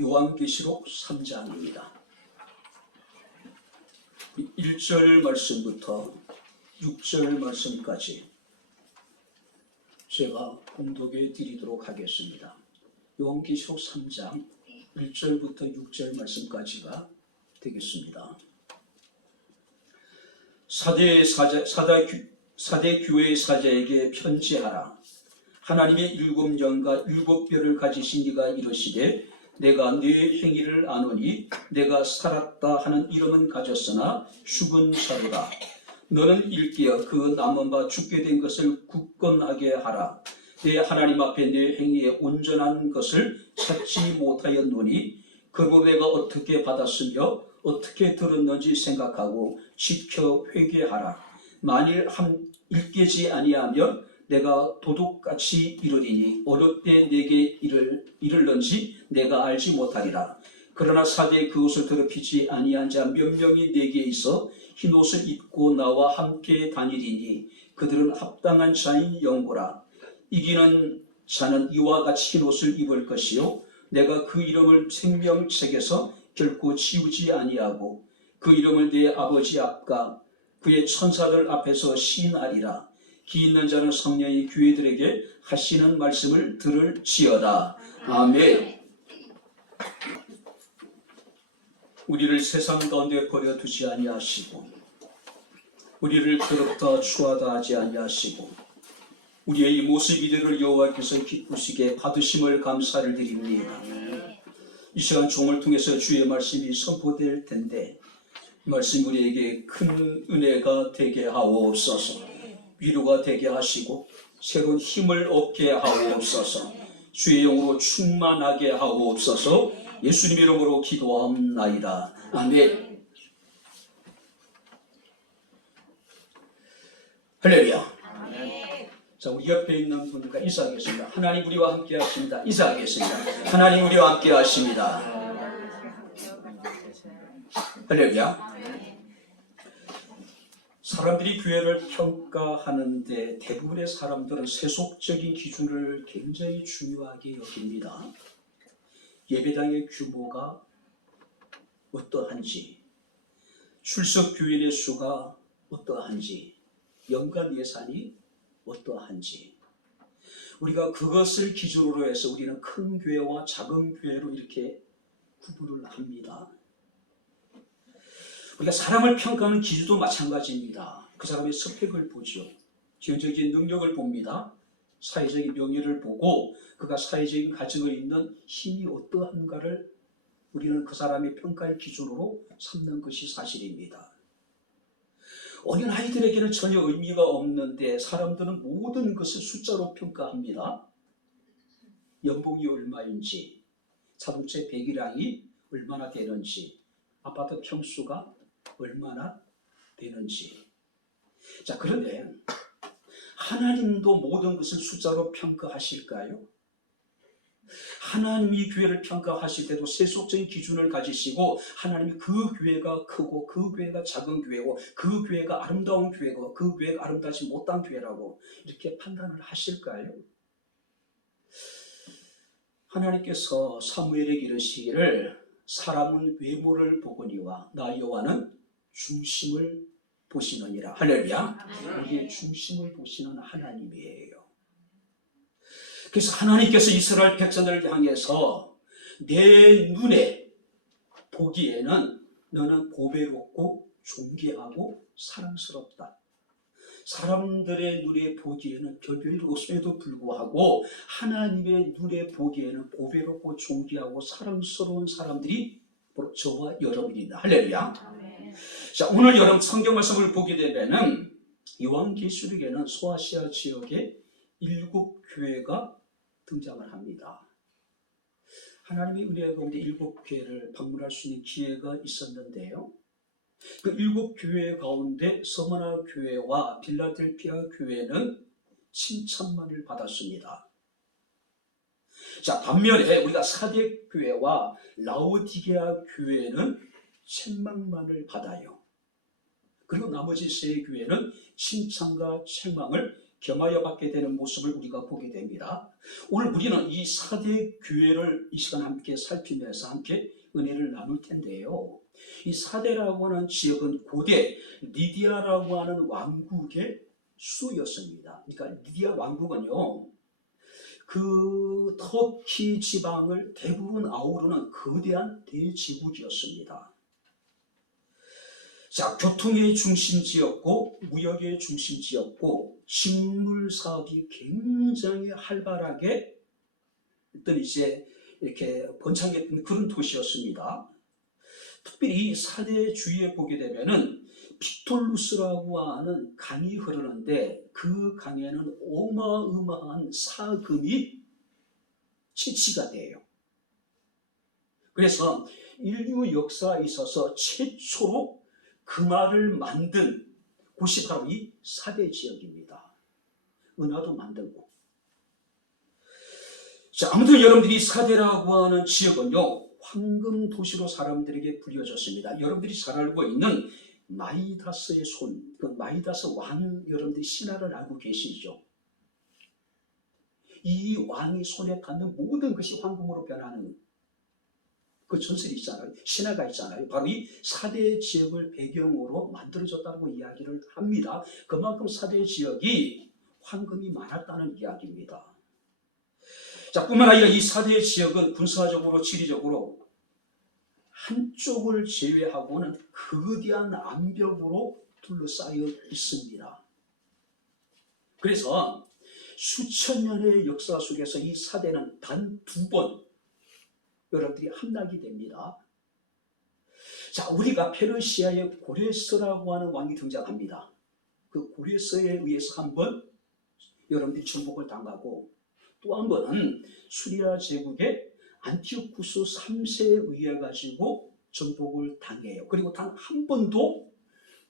요한계시록 3장입니다. 1절 말씀부터 6절 말씀까지 제가 봉독해 드리도록 하겠습니다. 요한계시록 3장 1절부터 6절 말씀까지가 되겠습니다. 사대 교회의 사자에게 편지하라. 하나님의 7영과 7뼈를 가지신 이가 이르시되 내가 네 행위를 아노니 내가 살았다 하는 이름은 가졌으나 죽은 자로다. 너는 일깨어 그 남은 바 죽게 된 것을 굳건하게 하라. 내 하나님 앞에 내 행위에 온전한 것을 찾지 못하였노니 그로 내가 어떻게 받았으며 어떻게 들었는지 생각하고 지켜 회개하라. 만일 일깨지 아니하면 내가 도둑같이 이르리니 어느 때 내게 이를는지 내가 알지 못하리라. 그러나 사대에 그것을 더럽히지 아니한 자 몇 명이 내게 있어 흰옷을 입고 나와 함께 다니리니 그들은 합당한 자인 영고라. 이기는 자는 이와 같이 흰옷을 입을 것이요 내가 그 이름을 생명책에서 결코 지우지 아니하고 그 이름을 내 아버지 앞과 그의 천사들 앞에서 시인하리라. 기 있는 자는 성령이 교회들에게 하시는 말씀을 들을지어다. 아멘. 우리를 세상 가운데 버려두지 아니하시고 우리를 더럽다 추하다 하지 아니하시고 우리의 이 모습 이대를 여호와께서 기쁘시게 받으심을 감사를 드립니다. 이 시간 종을 통해서 주의 말씀이 선포될 텐데 말씀 우리에게 큰 은혜가 되게 하옵소서. 위로가 되게 하시고 새로운 힘을 얻게 하옵소서. 주의 영으로 충만하게 하옵소서. 예수님 이름으로 기도합나이다. 아멘. 할렐루야. 자, 우리 옆에 있는 분들과 인사하겠습니다. 하나님 우리와 함께 하십니다. 인사하겠습니다. 하나님 우리와 함께 하십니다. 할렐루야. 사람들이 교회를 평가하는데 대부분의 사람들은 세속적인 기준을 굉장히 중요하게 여깁니다. 예배당의 규모가 어떠한지, 출석 교인의 수가 어떠한지, 연간 예산이 어떠한지, 우리가 그것을 기준으로 해서 우리는 큰 교회와 작은 교회로 이렇게 구분을 합니다. 우리가 사람을 평가하는 기준도 마찬가지입니다. 그 사람의 스펙을 보죠. 지원적인 능력을 봅니다. 사회적인 명예를 보고 그가 사회적인 가정에 있는 힘이 어떠한가를 우리는 그 사람의 평가의 기준으로 삼는 것이 사실입니다. 어린 아이들에게는 전혀 의미가 없는데 사람들은 모든 것을 숫자로 평가합니다. 연봉이 얼마인지, 자동차의 배기량이 얼마나 되는지, 아파트 평수가 얼마나 되는지. 자, 그런데 하나님도 모든 것을 숫자로 평가하실까요? 하나님이 교회를 평가하실 때도 세속적인 기준을 가지시고 하나님이 그 교회가 크고 그 교회가 작은 교회고 그 교회가 아름다운 교회고 그 교회가 아름다지 못한 교회라고 이렇게 판단을 하실까요? 하나님께서 사무엘에게 이르시기를 사람은 외모를 보거니와 나 여호와는 중심을 보시느니라. 할렐루야. 우리의 중심을 보시는 하나님이에요. 그래서 하나님께서 이스라엘 백성들을 향해서 내 눈에 보기에는 너는 보배롭고 존귀하고 사랑스럽다. 사람들의 눈에 보기에는 별별 없음에도 불구하고 하나님의 눈에 보기에는 보배롭고 존귀하고 사랑스러운 사람들이 바로 저와 여러분입니다. 할렐루야. 아멘. 자, 오늘 여러분 성경 말씀을 보게 되면은 요한계시록에는 소아시아 지역에 7교회가 등장을 합니다. 하나님의 은혜 가운데 7교회를 방문할 수 있는 기회가 있었는데요. 그 7교회 가운데 서머나 교회와 필라델피아 교회는 칭찬만을 받았습니다. 자, 반면에 우리가 사대 교회와 라오디게아 교회는 책망만을 받아요. 그리고 나머지 세 교회는 칭찬과 책망을 겸하여 받게 되는 모습을 우리가 보게 됩니다. 오늘 우리는 이 4대 교회를 이 시간 함께 살피면서 함께 은혜를 나눌 텐데요. 이 4대라고 하는 지역은 고대 리디아라고 하는 왕국의 수였습니다. 그러니까 리디아 왕국은요, 그 터키 지방을 대부분 아우르는 거대한 대지국이었습니다. 자, 교통의 중심지였고 무역의 중심지였고 직물 사업이 굉장히 활발하게 어떤 이제 이렇게 번창했던 그런 도시였습니다. 특별히 이 4대 주위에 보게 되면은 빅톨루스라고 하는 강이 흐르는데 그 강에는 어마어마한 사금이 채취가 돼요. 그래서 인류 역사에 있어서 최초로 금화를 만든 곳이 바로 이 4대 지역입니다. 은화도 만들고. 자, 아무튼 여러분들이 4대라고 하는 지역은요, 황금 도시로 사람들에게 불려졌습니다. 여러분들이 잘 알고 있는 마이다스의 손, 그 마이다스 왕, 여러분들이 신화를 알고 계시죠? 이 왕이 손에 갖는 모든 것이 황금으로 변하는 그 전설이 있잖아요. 신화가 있잖아요. 바로 이 4대 지역을 배경으로 만들어졌다고 이야기를 합니다. 그만큼 4대 지역이 황금이 많았다는 이야기입니다. 자, 뿐만 아니라 이 4대 지역은 군사적으로, 지리적으로 한쪽을 제외하고는 거대한 암벽으로 둘러싸여 있습니다. 그래서 수천 년의 역사 속에서 이 4대는 단 2번 여러분들이 함락이 됩니다. 자, 우리가 페르시아의 고레스라고 하는 왕이 등장합니다. 그 고레스에 의해서 한번 여러분들이 정복을 당하고 또 한 번은 수리아 제국의 안티오쿠스 3세에 의해 가지고 정복을 당해요. 그리고 단 한 번도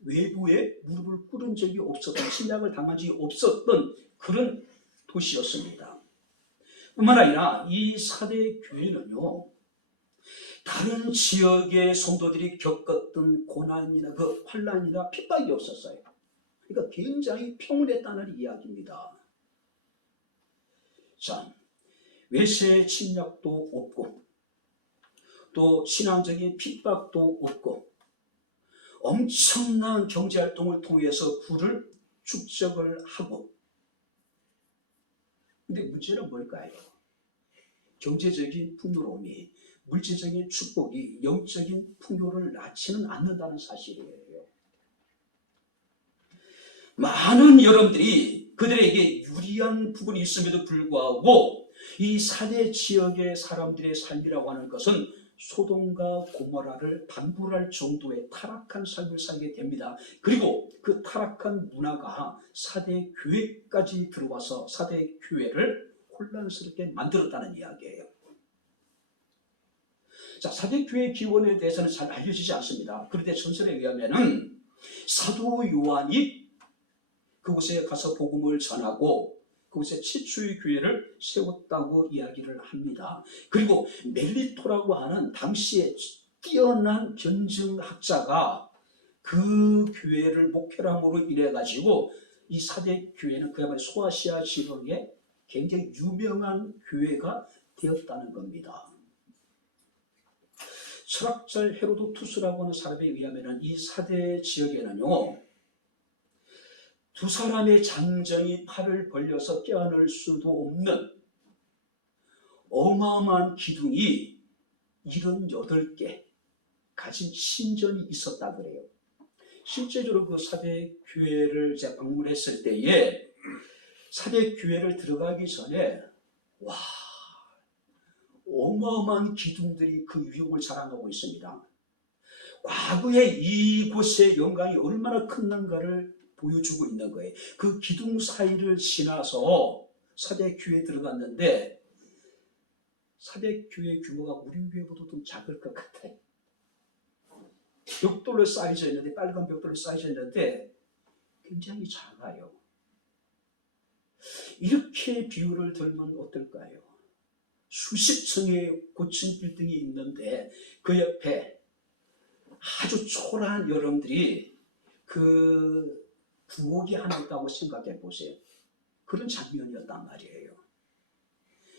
외부에 무릎을 꿇은 적이 없었던, 침략을 당한 적이 없었던 그런 도시였습니다. 뿐만 아니라 이 4대 교회는요, 다른 지역의 성도들이 겪었던 고난이나 그 환난이나 핍박이 없었어요. 그러니까 굉장히 평온했다는 이야기입니다. 자, 외세 침략도 없고 또 신앙적인 핍박도 없고 엄청난 경제활동을 통해서 부를 축적을 하고, 근데 문제는 뭘까요? 경제적인 풍요로움이 물질적인 축복이 영적인 풍요를 낳지는 않는다는 사실이에요. 많은 여러분들이 그들에게 유리한 부분이 있음에도 불구하고 이 4대 지역의 사람들의 삶이라고 하는 것은 소돔과 고모라를 방불할 정도의 타락한 삶을 살게 됩니다. 그리고 그 타락한 문화가 4대 교회까지 들어와서 4대 교회를 혼란스럽게 만들었다는 이야기예요. 자, 4대 교회의 기원에 대해서는 잘 알려지지 않습니다. 그런데 전설에 의하면은 사도 요한이 그곳에 가서 복음을 전하고 그곳에 최초의 교회를 세웠다고 이야기를 합니다. 그리고 멜리토라고 하는 당시에 뛰어난 변증학자가 그 교회를 목표로 함으로 인해 가지고 이 4대 교회는 그야말로 소아시아 지역에 굉장히 유명한 교회가 되었다는 겁니다. 철학자 헤로도투스라고 하는 사람에 의하면 이 4대 지역에는요, 두 사람의 장정이 팔을 벌려서 껴안을 수도 없는 어마어마한 기둥이 78개 가진 신전이 있었다 그래요. 실제적으로 그 4대 교회를 제가 방문했을 때에 4대 교회를 들어가기 전에 와, 어마어마한 기둥들이 그 위용을 자랑하고 있습니다. 과거에 이곳의 영광이 얼마나 컸는가를 보여주고 있는 거예요. 그 기둥 사이를 지나서 4대 교회에 들어갔는데 4대 교회 규모가 우리 교회보다 좀 작을 것 같아요. 벽돌로 쌓여져 있는데, 빨간 벽돌로 쌓여져 있는데 굉장히 작아요. 이렇게 비유를 들면 어떨까요? 수십 층의 고층 빌딩이 있는데 그 옆에 아주 초라한 여러분들이 그 부엌이 하나 있다고 생각해 보세요. 그런 장면이었단 말이에요.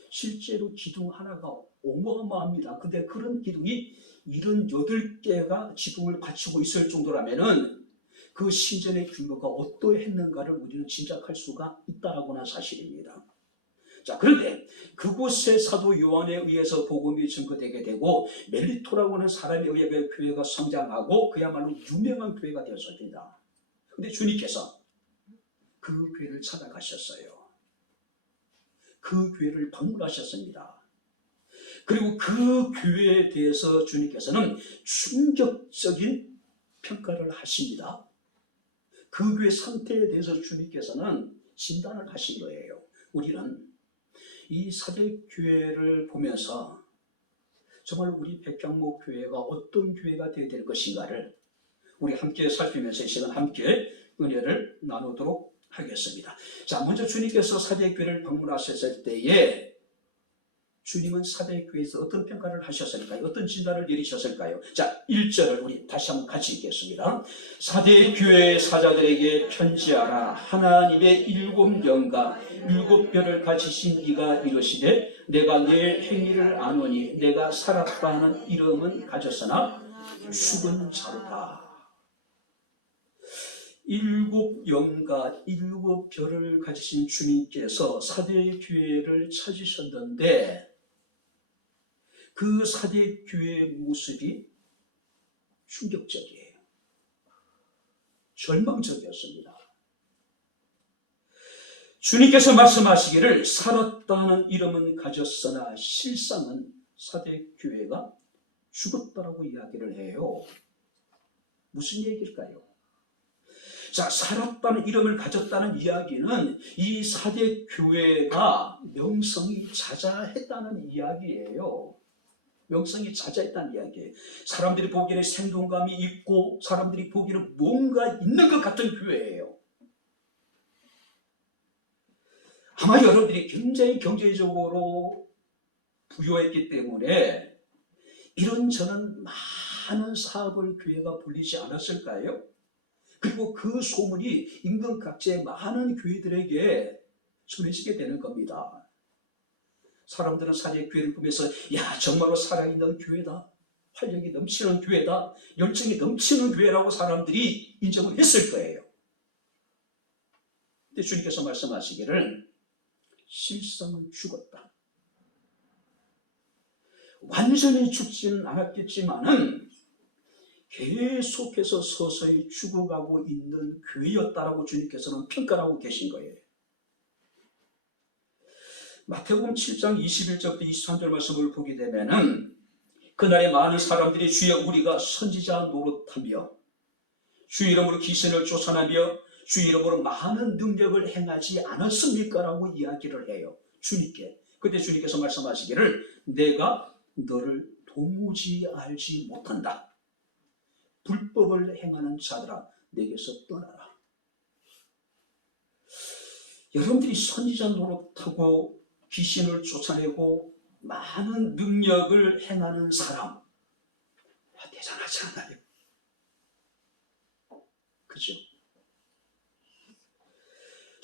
실제로 기둥 하나가 어마어마합니다. 근데 그런 기둥이 78개가 지붕을 갖추고 있을 정도라면은 그 신전의 규모가 어떠했는가를 우리는 짐작할 수가 있다라고 하는 사실입니다. 자, 그런데 그곳에 사도 요한에 의해서 복음이 증거되게 되고 멜리토라고 하는 사람에 의해 교회가 성장하고 그야말로 유명한 교회가 되었습니다. 그런데 주님께서 그 교회를 찾아가셨어요. 그 교회를 방문하셨습니다. 그리고 그 교회에 대해서 주님께서는 충격적인 평가를 하십니다. 그 교회 상태에 대해서 주님께서는 진단을 하신 거예요. 우리는 이 사대교회를 보면서 정말 우리 백향목 교회가 어떤 교회가 되어야 될 것인가를 우리 함께 살피면서 이 시간 함께 은혜를 나누도록 하겠습니다. 자, 먼저 주님께서 사대교회를 방문하셨을 때에 주님은 사대교회에서 어떤 평가를 하셨을까요? 어떤 진단을 내리셨을까요? 자, 1절을 우리 다시 한번 같이 읽겠습니다. 사대교회 사자들에게 편지하라. 하나님의 7영과 7별을 가지신 이가 이르시되 내가 내 행위를 아노니 내가 살았다 하는 이름은 가졌으나 죽은 자로다. 7영과 7별을 가지신 주님께서 사대교회를 찾으셨는데 그 사대교회의 모습이 충격적이에요. 절망적이었습니다. 주님께서 말씀하시기를 살았다는 이름은 가졌으나 실상은 사대교회가 죽었다라고 이야기를 해요. 무슨 얘기일까요? 자, 살았다는 이름을 가졌다는 이야기는 이 사대교회가 명성이 자자했다는 이야기예요. 명성이 자자했다는 이야기예요. 사람들이 보기에는 생동감이 있고 사람들이 보기에는 뭔가 있는 것 같은 교회예요. 아마 여러분들이 굉장히 경제적으로 부유했기 때문에 이런저런 많은 사업을 교회가 벌리지 않았을까요? 그리고 그 소문이 인근 각지의 많은 교회들에게 전해지게 되는 겁니다. 사람들은 사대교회를 보면서 야, 정말로 살아있는 교회다, 활력이 넘치는 교회다, 열정이 넘치는 교회라고 사람들이 인정을 했을 거예요. 근데 주님께서 말씀하시기를 실상은 죽었다. 완전히 죽지는 않았겠지만은 계속해서 서서히 죽어가고 있는 교회였다라고 주님께서는 평가를 하고 계신 거예요. 마태복음 7장 21절부터 23절 말씀을 보게 되면은 그날에 많은 사람들이 주여 우리가 선지자 노릇하며 주 이름으로 귀신을 쫓아내며 주 이름으로 많은 능력을 행하지 않았습니까? 라고 이야기를 해요. 주님께. 그때 주님께서 말씀하시기를 내가 너를 도무지 알지 못한다. 불법을 행하는 자들아 내게서 떠나라. 여러분들이 선지자 노릇하고 귀신을 쫓아내고 많은 능력을 행하는 사람 대단하지 않아요? 그죠?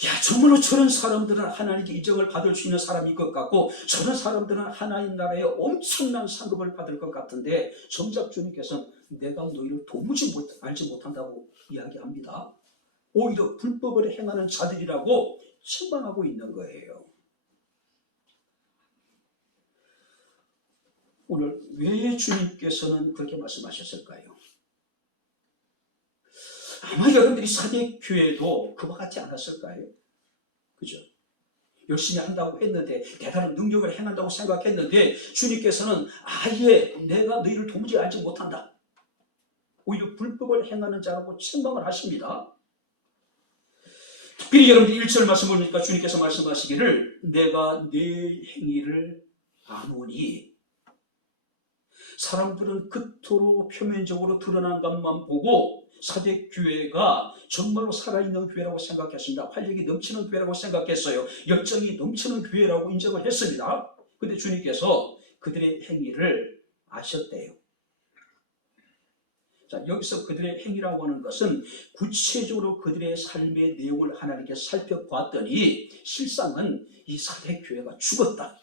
야, 정말로 저런 사람들은 하나님께 인정을 받을 수 있는 사람일 것 같고 저런 사람들은 하나님 나라에 엄청난 상급을 받을 것 같은데 정작 주님께서는 내가 너희를 도무지 알지 못한다고 이야기합니다. 오히려 불법을 행하는 자들이라고 책망하고 있는 거예요. 오늘 왜 주님께서는 그렇게 말씀하셨을까요? 아마 여러분들이 사대교회도 그와 같지 않았을까요? 그죠? 열심히 한다고 했는데 대단한 능력을 행한다고 생각했는데 주님께서는 아예 내가 너희를 도무지 알지 못한다. 오히려 불법을 행하는 자라고 책망을 하십니다. 특별히 여러분들 1절 말씀을 보니까 주님께서 말씀하시기를 내가 네 행위를 아노니 사람들은 그토록 표면적으로 드러난 것만 보고 사대교회가 정말로 살아있는 교회라고 생각했습니다. 활력이 넘치는 교회라고 생각했어요. 열정이 넘치는 교회라고 인정을 했습니다. 그런데 주님께서 그들의 행위를 아셨대요. 자, 여기서 그들의 행위라고 하는 것은 구체적으로 그들의 삶의 내용을 하나님께 살펴봤더니 실상은 이 사대교회가 죽었다.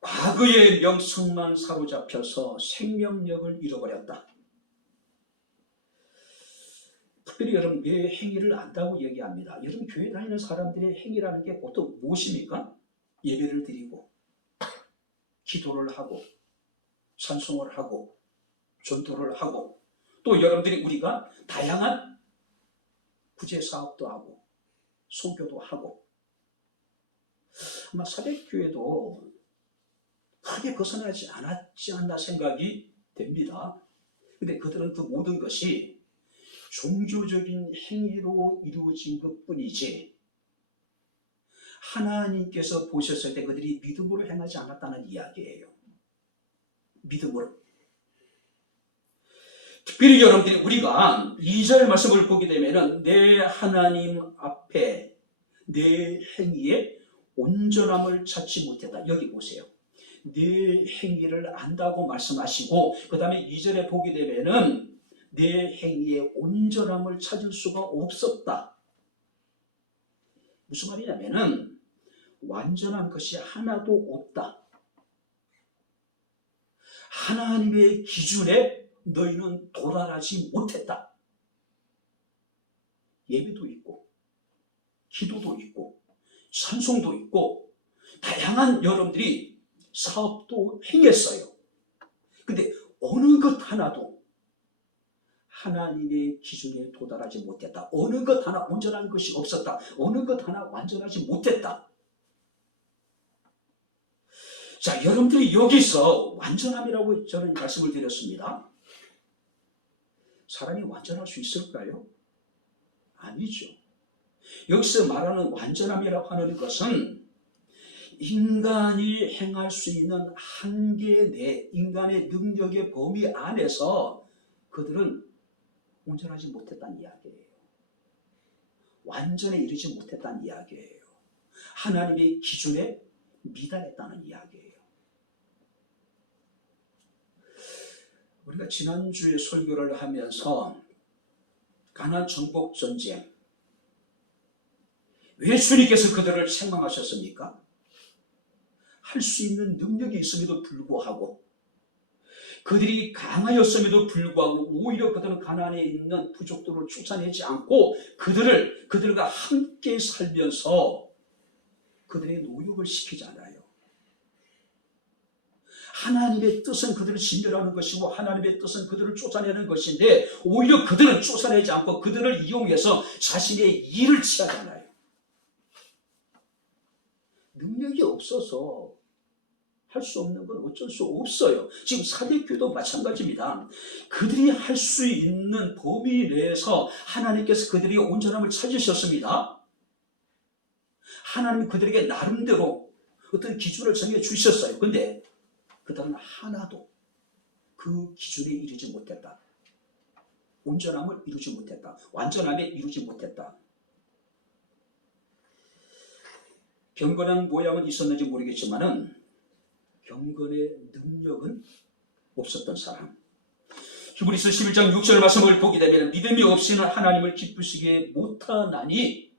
과거의 명성만 사로잡혀서 생명력을 잃어버렸다. 특별히 여러분 내 행위를 안다고 얘기합니다. 여러분 교회 다니는 사람들의 행위라는 게 보통 무엇입니까? 예배를 드리고 기도를 하고 찬송을 하고 전도를 하고 또 여러분들이 우리가 다양한 구제사업도 하고 선교도 하고 아마 사대교회도 크게 벗어나지 않았지 않나 생각이 됩니다. 근데 그들은 그 모든 것이 종교적인 행위로 이루어진 것뿐이지 하나님께서 보셨을 때 그들이 믿음으로 행하지 않았다는 이야기예요. 믿음으로. 특별히 여러분들이 우리가 2절 말씀을 보게 되면 내 하나님 앞에 내 행위에 온전함을 찾지 못했다. 여기 보세요. 내 행위를 안다고 말씀하시고 그 다음에 2절에 보게 되면은 내 행위에 온전함을 찾을 수가 없었다. 무슨 말이냐면은 완전한 것이 하나도 없다. 하나님의 기준에 너희는 도달하지 못했다. 예배도 있고 기도도 있고 찬송도 있고 다양한 여러분들이 사업도 행했어요. 근데 어느 것 하나도 하나님의 기준에 도달하지 못했다. 어느 것 하나 온전한 것이 없었다. 어느 것 하나 완전하지 못했다. 자, 여러분들이 여기서 완전함이라고 저는 말씀을 드렸습니다. 사람이 완전할 수 있을까요? 아니죠. 여기서 말하는 완전함이라고 하는 것은 인간이 행할 수 있는 한계 내 인간의 능력의 범위 안에서 그들은 온전하지 못했다는 이야기예요. 완전에 이르지 못했다는 이야기예요. 하나님의 기준에 미달했다는 이야기예요. 우리가 지난주에 설교를 하면서 가나안 정복 전쟁 왜 주님께서 그들을 책망하셨습니까? 할 수 있는 능력이 있음에도 불구하고 그들이 강하였음에도 불구하고 오히려 그들은 가나안에 있는 부족들을 쫓아내지 않고 그들과 함께 살면서 그들의 노역을 시키잖아요. 하나님의 뜻은 그들을 진멸하는 것이고 하나님의 뜻은 그들을 쫓아내는 것인데 오히려 그들은 쫓아내지 않고 그들을 이용해서 자신의 일을 취하잖아요. 능력이 없어서 할 수 없는 건 어쩔 수 없어요. 지금 사대교도 마찬가지입니다. 그들이 할 수 있는 범위 내에서 하나님께서 그들이 온전함을 찾으셨습니다. 하나님은 그들에게 나름대로 어떤 기준을 정해 주셨어요. 근데 그들은 하나도 그 기준에 이르지 못했다. 온전함을 이루지 못했다. 완전함에 이루지 못했다. 경건한 모양은 있었는지 모르겠지만은 경건의 능력은 없었던 사람. 히브리서 11장 6절 말씀을 보게 되면 믿음이 없이는 하나님을 기쁘시게 못하나니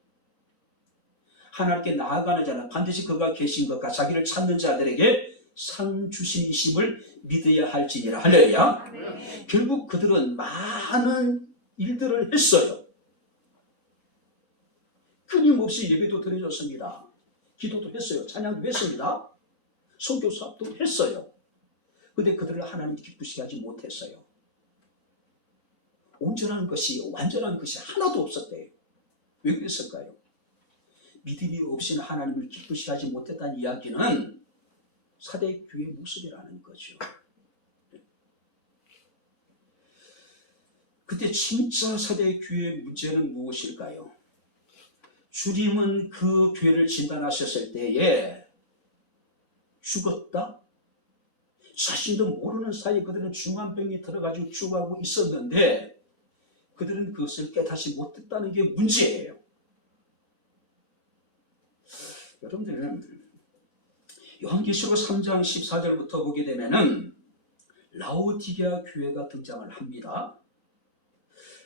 하나님께 나아가는 자는 반드시 그가 계신 것과 자기를 찾는 자들에게 상 주시심을 믿어야 할지니라. 할렐루야. 네. 결국 그들은 많은 일들을 했어요. 끊임없이 예배도 드려졌습니다. 기도도 했어요. 찬양도 했습니다. 선교 사업도 했어요. 그런데 그들을 하나님 기쁘시게 하지 못했어요. 온전한 것이 완전한 것이 하나도 없었대요. 왜 그랬을까요? 믿음이 없이는 하나님을 기쁘시게 하지 못했다는 이야기는 사대교회의 모습이라는 거죠. 그때 진짜 사대교회의 문제는 무엇일까요? 주님은 그 교회를 진단하셨을 때에 죽었다? 자신도 모르는 사이에 그들은 중환병에 들어가지고 죽어가고 있었는데 그들은 그것을 깨닫지 못했다는 게 문제예요. 여러분들은 요한계시록 3장 14절부터 보게 되면은 라오디게아 교회가 등장을 합니다.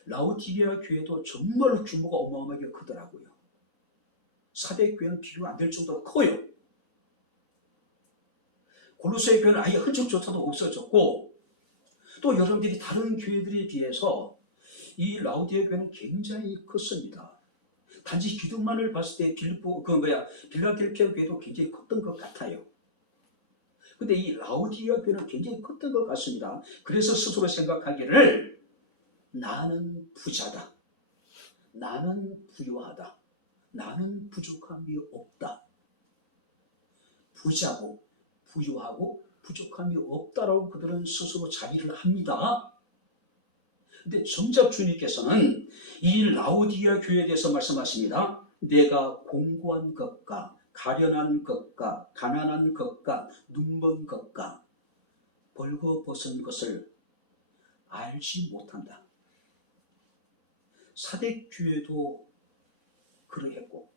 라오디게아 교회도 정말로 규모가 어마어마하게 크더라고요. 사대 교회는 비교가 안 될 정도로 커요. 골로새 교회는 아예 흔적조차도 없어졌고, 또 여러분들이 다른 교회들에 비해서 이 라오디게아 교회는 굉장히 컸습니다. 단지 기둥만을 봤을 때 빌라델피아 교회도 굉장히 컸던 것 같아요. 근데 이 라오디게아 교회는 굉장히 컸던 것 같습니다. 그래서 스스로 생각하기를 나는 부자다, 나는 부유하다, 나는 부족함이 없다. 부자고 부유하고 부족함이 없다라고 그들은 스스로 자기를 합니다. 근데 정작 주님께서는 이 라오디게아 교회에 대해서 말씀하십니다. 내가 공고한 것과 가련한 것과 가난한 것과 눈먼 것과 벌거벗은 것을 알지 못한다. 사대 교회도 그러했고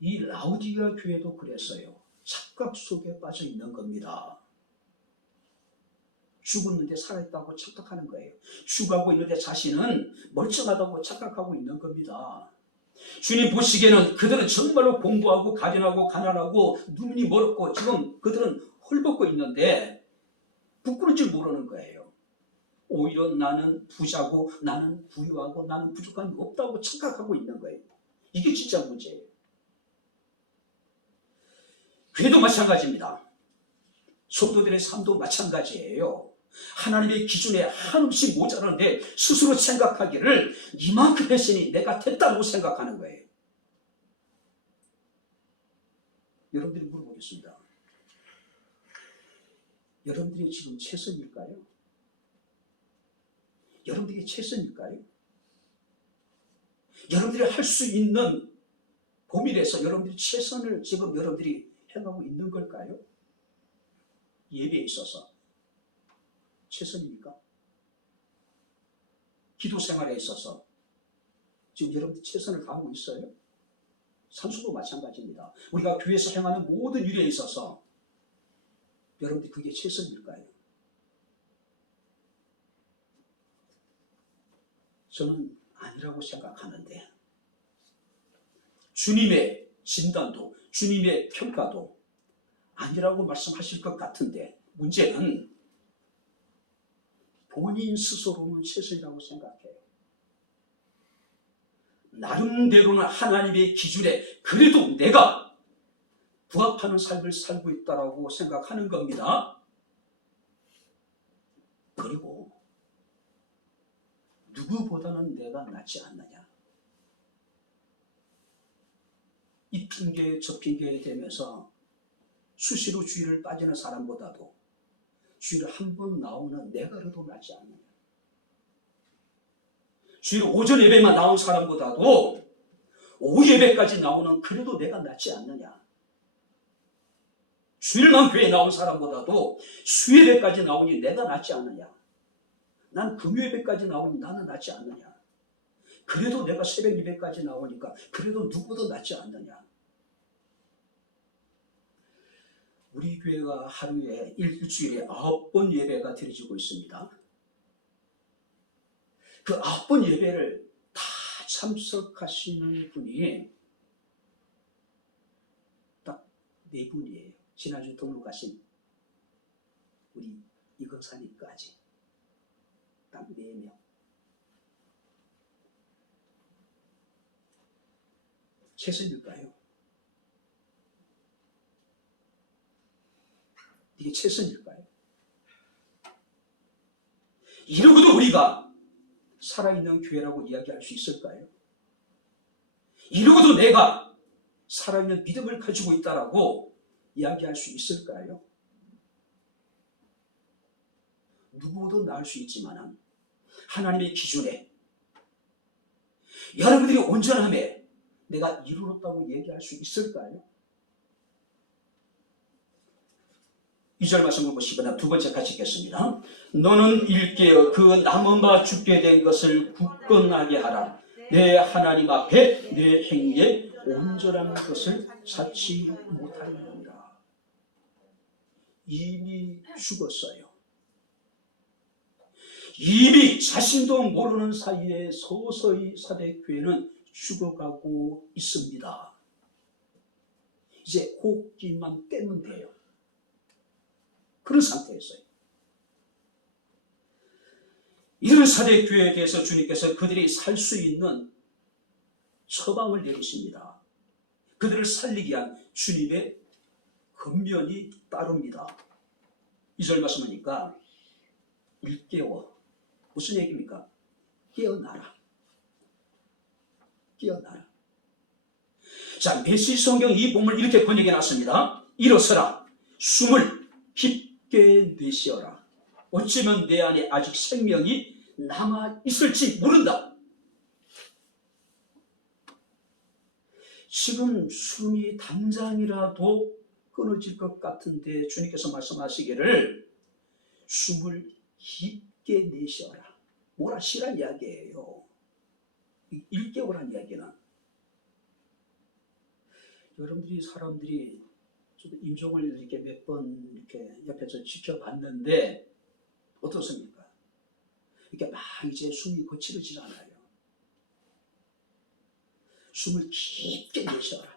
이 라오디게아 교회도 그랬어요. 착각 속에 빠져 있는 겁니다. 죽었는데 살아있다고 착각하는 거예요. 죽어가고 있는데 자신은 멀쩡하다고 착각하고 있는 겁니다. 주님 보시기에는 그들은 정말로 공부하고 가련하고 가난하고 눈이 멀었고 지금 그들은 헐벗고 있는데 부끄러운 줄 모르는 거예요. 오히려 나는 부자고 나는 부유하고 나는 부족함이 없다고 착각하고 있는 거예요. 이게 진짜 문제예요. 교회도 마찬가지입니다. 성도들의 삶도 마찬가지예요. 하나님의 기준에 한없이 모자란데 스스로 생각하기를 이만큼 했으니 내가 됐다고 생각하는 거예요. 여러분들이 물어보겠습니다. 여러분들이 지금 최선일까요? 여러분들이 최선일까요? 여러분들이 할 수 있는 범위에서 여러분들이 최선을 지금 여러분들이 행하고 있는 걸까요? 예배에 있어서 최선입니까? 기도 생활에 있어서 지금 여러분들 최선을 다하고 있어요? 산수도 마찬가지입니다. 우리가 교회에서 행하는 모든 일에 있어서 여러분들 그게 최선일까요? 저는 아니라고 생각하는데 주님의 진단도 주님의 평가도 아니라고 말씀하실 것 같은데 문제는 본인 스스로는 최선이라고 생각해요. 나름대로는 하나님의 기준에 그래도 내가 부합하는 삶을 살고 있다고 생각하는 겁니다. 그리고 누구보다는 내가 낫지 않느냐. 이 핑계 저 핑계에 대면서 수시로 주의를 빠지는 사람보다도 주의를 한 번 나오는 내가 그래도 낫지 않느냐. 주일 오전 예배만 나온 사람보다도 오후 예배까지 나오는 그래도 내가 낫지 않느냐. 주일만 교회에 나온 사람보다도 수예배까지 나오니 내가 낫지 않느냐. 난 금요예배까지 나오니 나는 낫지 않느냐. 그래도 내가 새벽 예배까지 나오니까 그래도 누구도 낫지 않느냐. 우리 교회가 하루에 일주일에 9번 예배가 드려지고 있습니다. 그 9번 예배를 다 참석하시는 분이 딱 4분이에요. 지난주 등록하신 우리 이건사님까지 딱 4명. 최선일까요? 이게 최선일까요? 이러고도 우리가 살아있는 교회라고 이야기할 수 있을까요? 이러고도 내가 살아있는 믿음을 가지고 있다라고 이야기할 수 있을까요? 누구도 나을 수 있지만 하나님의 기준에 여러분들이 온전함에 내가 이루었다고 얘기할 수 있을까요? 2절 말씀을 보시거나 두 번째 같이 읽겠습니다. 너는 일깨어 그 남은 바 죽게 된 것을 굳건하게 하라. 내 하나님 앞에 내 행위에 온전한 것을 찾지 못하리라. 이미 죽었어요. 이미 자신도 모르는 사이에 서서히 사대교회는 죽어가고 있습니다. 이제 호흡기만 떼면 돼요. 그런 상태였어요. 이런 사대교회에 대해서 주님께서 그들이 살 수 있는 처방을 내리십니다. 그들을 살리기 위한 주님의 권면이 따릅니다. 2절 말씀하니까 일깨워. 무슨 얘기입니까? 깨어나라. 깨어나라. 자, 메시지 성경 이 본문을 이렇게 번역해 놨습니다. 일어서라. 숨을 깊게 내쉬어라. 어쩌면 내 안에 아직 생명이 남아 있을지 모른다. 지금 숨이 당장이라도 끊어질 것 같은데 주님께서 말씀하시기를 숨을 깊게 내쉬어라. 뭐라 쉬란 이야기예요. 일깨우란 이야기는. 여러분들이 사람들이 저도 임종을 이렇게 몇 번 이렇게 옆에서 지켜봤는데 어떻습니까? 이렇게 막 이제 숨이 거칠어지지 않아요. 숨을 깊게 내쉬어라.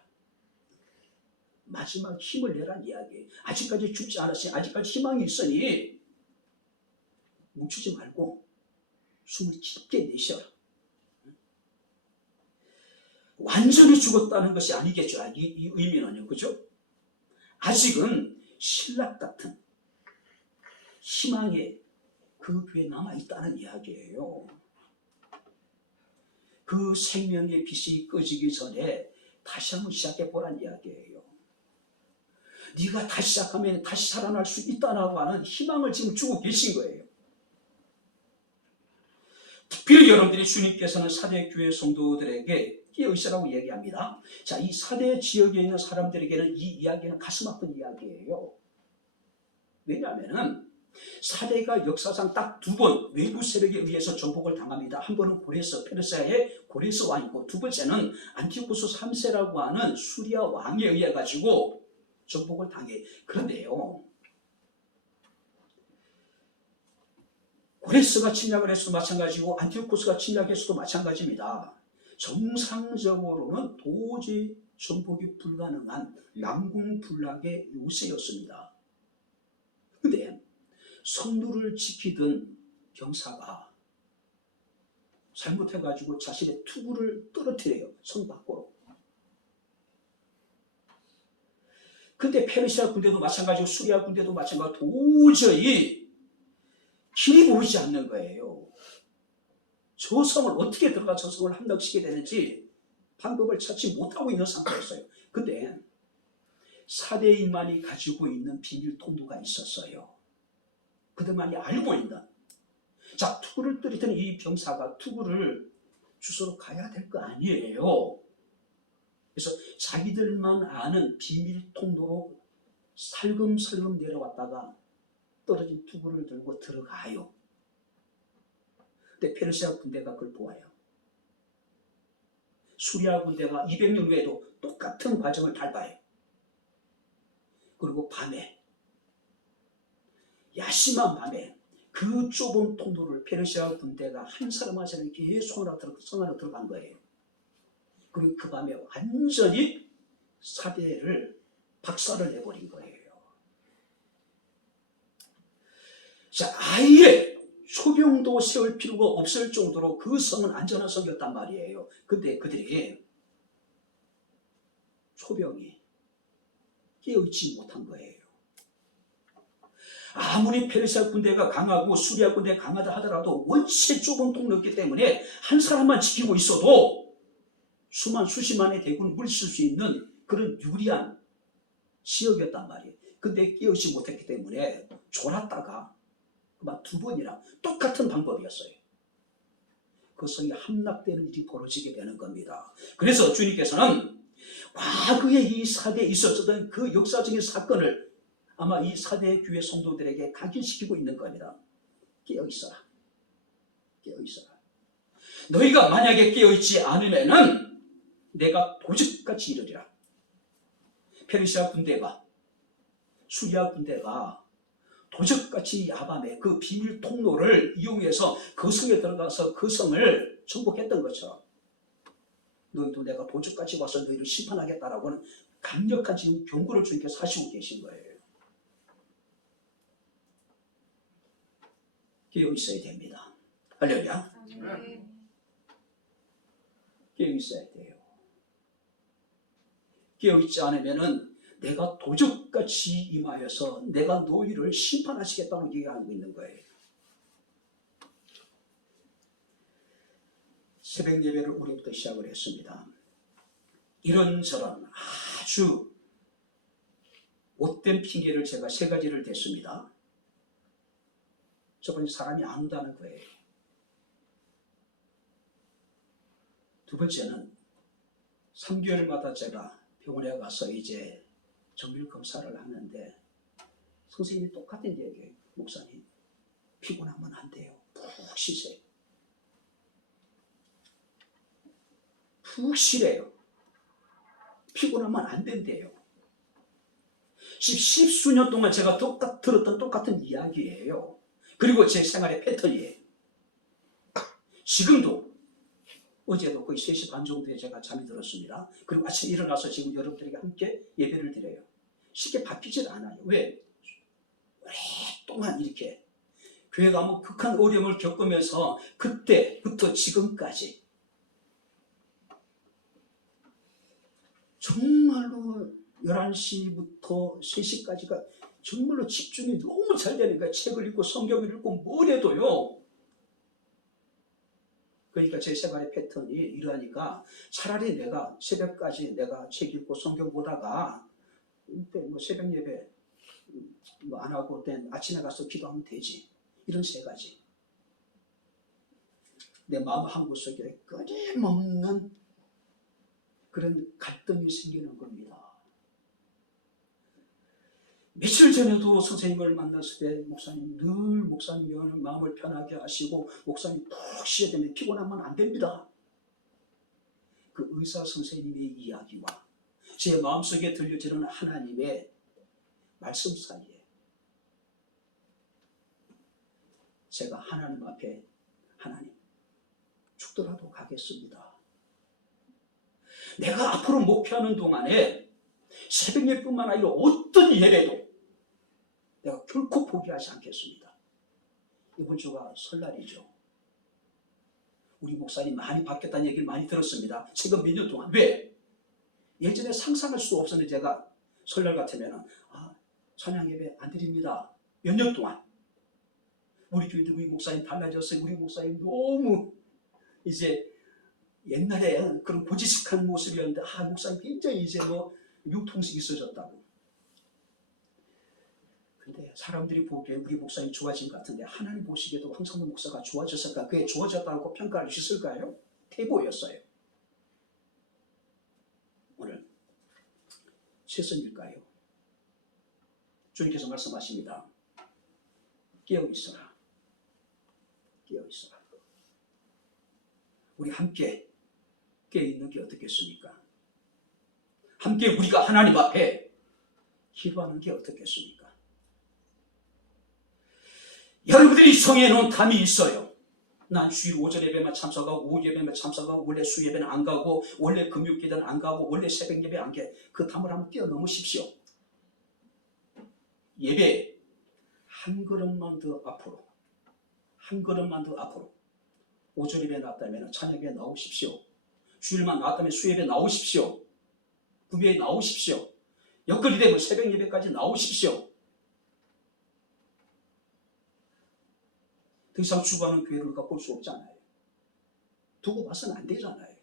마지막 힘을 내란 이야기. 아직까지 죽지 않았으니 아직까지 희망이 있으니 멈추지 말고 숨을 깊게 내쉬어라. 완전히 죽었다는 것이 아니겠죠. 이 의미는요. 그죠? 아직은 신락 같은 희망의 그 교회에 남아있다는 이야기예요. 그 생명의 빛이 꺼지기 전에 다시 한번 시작해보란 이야기예요. 네가 다시 시작하면 다시 살아날 수 있다라고 하는 희망을 지금 주고 계신 거예요. 특별히 여러분들이 주님께서는 사대교회 성도들에게 깨어있으라고 얘기합니다. 자, 이 사대 지역에 있는 사람들에게는 이 이야기는 가슴 아픈 이야기예요. 왜냐하면 사대가 역사상 딱 두 번 외부 세력에 의해서 정복을 당합니다. 한 번은 고레스, 페르시아의 고레스 왕이고, 두 번째는 안티오쿠스 3세라고 하는 수리아 왕에 의해 가지고 정복을 당해. 그런데요, 고레스가 침략을 했어도 마찬가지고 안티오쿠스가 침략했어도 마찬가지입니다. 정상적으로는 도저히 정복이 불가능한 난공불락의 요새였습니다. 그런데 성루를 지키던 병사가 잘못해가지고 자신의 투구를 떨어뜨려요. 성 밖으로. 근데 페르시아 군대도 마찬가지고 수리아 군대도 마찬가지고 도저히 길이 보이지 않는 거예요. 저 성을 어떻게 들어가 저 성을 함락시키게 되는지 방법을 찾지 못하고 있는 상태였어요. 근데 사대인만이 가지고 있는 비밀 통로가 있었어요. 그들만이 알고 있는. 자, 투구를 떨어뜨린 이 병사가 투구를 주소로 가야 될 거 아니에요. 그래서 자기들만 아는 비밀 통로로 살금살금 내려왔다가 떨어진 투구를 들고 들어가요. 근데 페르시아 군대가 그걸 보아요. 수리아 군대가 200년 후에도 똑같은 과정을 밟아요. 그리고 밤에, 야심한 밤에 그 좁은 통로를 페르시아 군대가 한 사람 한 사람이 계속 성 안으로 들어간 거예요. 그리고 그 밤에 완전히 사대를 박살을 내버린 거예요. 자, 아예 소병도 세울 필요가 없을 정도로 그 성은 안전한 성이었단 말이에요. 근데 그들이 소병이 깨어있지 못한 거예요. 아무리 페르시아 군대가 강하고 수리아 군대가 강하다 하더라도 원체 좁은 통로였기 때문에 한 사람만 지키고 있어도 수십만의 대군을 물리칠 수 있는 그런 유리한 지역이었단 말이에요. 근데 깨어있지 못했기 때문에 졸았다가 막 두 번이나 똑같은 방법이었어요. 그 성이 함락되는 일이 벌어지게 되는 겁니다. 그래서 주님께서는 과거에 이 사대에 있었던 그 역사적인 사건을 아마 이 사대 교회 성도들에게 각인시키고 있는 겁니다. 깨어있어라. 깨어있어라. 너희가 만약에 깨어있지 않으면은 내가 도적같이 이르리라. 페르시아 군대가 수리아 군대가 도적같이 야밤에 그 비밀 통로를 이용해서 그 성에 들어가서 그 성을 정복했던 것처럼 너희도 내가 도적같이 와서 너희를 심판하겠다라고 하는 강력한 지금 경고를 주님께서 하시고 계신 거예요. 깨어 있어야 됩니다. 할렐루야. 깨어 있어야 돼요. 깨어 있지 않으면은 내가 도적같이 임하여서 내가 너희를 심판하시겠다고 얘기하고 있는 거예요. 새벽 예배를 우리부터 시작을 했습니다. 이런저런 아주 못된 핑계를 제가 3가지를 댔습니다. 첫 번째, 사람이 안 온다는 거예요. 두 번째는 3개월마다 제가 병원에 가서 이제 정밀 검사를 하는데 선생님이 똑같은 얘기예요. 목사님, 피곤하면 안 돼요. 푹 쉬세요. 푹 쉬래요. 피곤하면 안 된대요. 십수년 동안 제가 들었던 똑같은 이야기예요. 그리고 제 생활의 패턴이에요. 지금도 어제도 거의 3시 반 정도에 제가 잠이 들었습니다. 그리고 아침에 일어나서 지금 여러분들에게 함께 예배를 드려요. 쉽게 바뀌질 않아요. 왜? 오랫동안 이렇게 교회가 뭐 극한 어려움을 겪으면서 그때부터 지금까지 정말로 11시부터 3시까지가 정말로 집중이 너무 잘 되는 거예요. 책을 읽고 성경을 읽고 뭘 해도요. 그러니까 제 생활의 패턴이 이러하니까 차라리 내가 새벽까지 내가 책 읽고 성경 보다가 뭐 새벽 예배 뭐 안 하고 아침에 가서 기도하면 되지. 이런 3가지. 내 마음 한구석에 끊임없는 그런 갈등이 생기는 겁니다. 며칠 전에도 선생님을 만났을 때 목사님 늘 목사님이 마음을 편하게 하시고 목사님 푹 쉬어야 되는데 피곤하면 안 됩니다. 그 의사 선생님의 이야기와 제 마음속에 들려지는 하나님의 말씀 사이에 제가 하나님 앞에 하나님 죽더라도 가겠습니다. 내가 앞으로 목표하는 동안에 새벽 예배뿐만 아니라 어떤 예배도 내가 결코 포기하지 않겠습니다. 이번 주가 설날이죠. 우리 목사님 많이 바뀌었다는 얘기를 많이 들었습니다. 최근 몇 년 동안. 왜? 예전에 상상할 수도 없었는데 제가 설날 같으면 찬양 예배 안 드립니다. 몇 년 동안. 우리 교회도 우리 목사님 달라졌어요. 우리 목사님 너무 이제 옛날에 그런 고지식한 모습이었는데 목사님 굉장히 이제 뭐 융통성이 있어졌다고. 근데 사람들이 보기에 우리 목사님 좋아진 것 같은데 하나님 보시기에도 황성문 목사가 좋아졌을까? 그게 좋아졌다고 평가할 수 있을까요? 태보였어요. 오늘 최선일까요? 주님께서 말씀하십니다. 깨어있어라. 깨어있어라. 우리 함께 깨어있는 게 어떻겠습니까? 함께 우리가 하나님 앞에 기도하는 게 어떻겠습니까? 여러분들이 성에 놓은 담이 있어요. 난 주일 오전 예배만 참석하고 오후 예배만 참석하고 원래 수 예배는 안 가고 원래 금요일기도는 안 가고 원래 새벽 예배 안 가. 그 담을 한번 뛰어넘으십시오. 예배 한 걸음만 더 앞으로, 한 걸음만 더 앞으로. 오전 예배 나왔다면 찬양 예배 나오십시오. 주일만 나왔다면 수 예배 나오십시오. 금요일에 나오십시오. 여건이 되면 새벽 예배까지 나오십시오. 더 이상 죽어가는 교회를 우리가 볼 수 없잖아요. 두고 봐서는 안 되잖아요.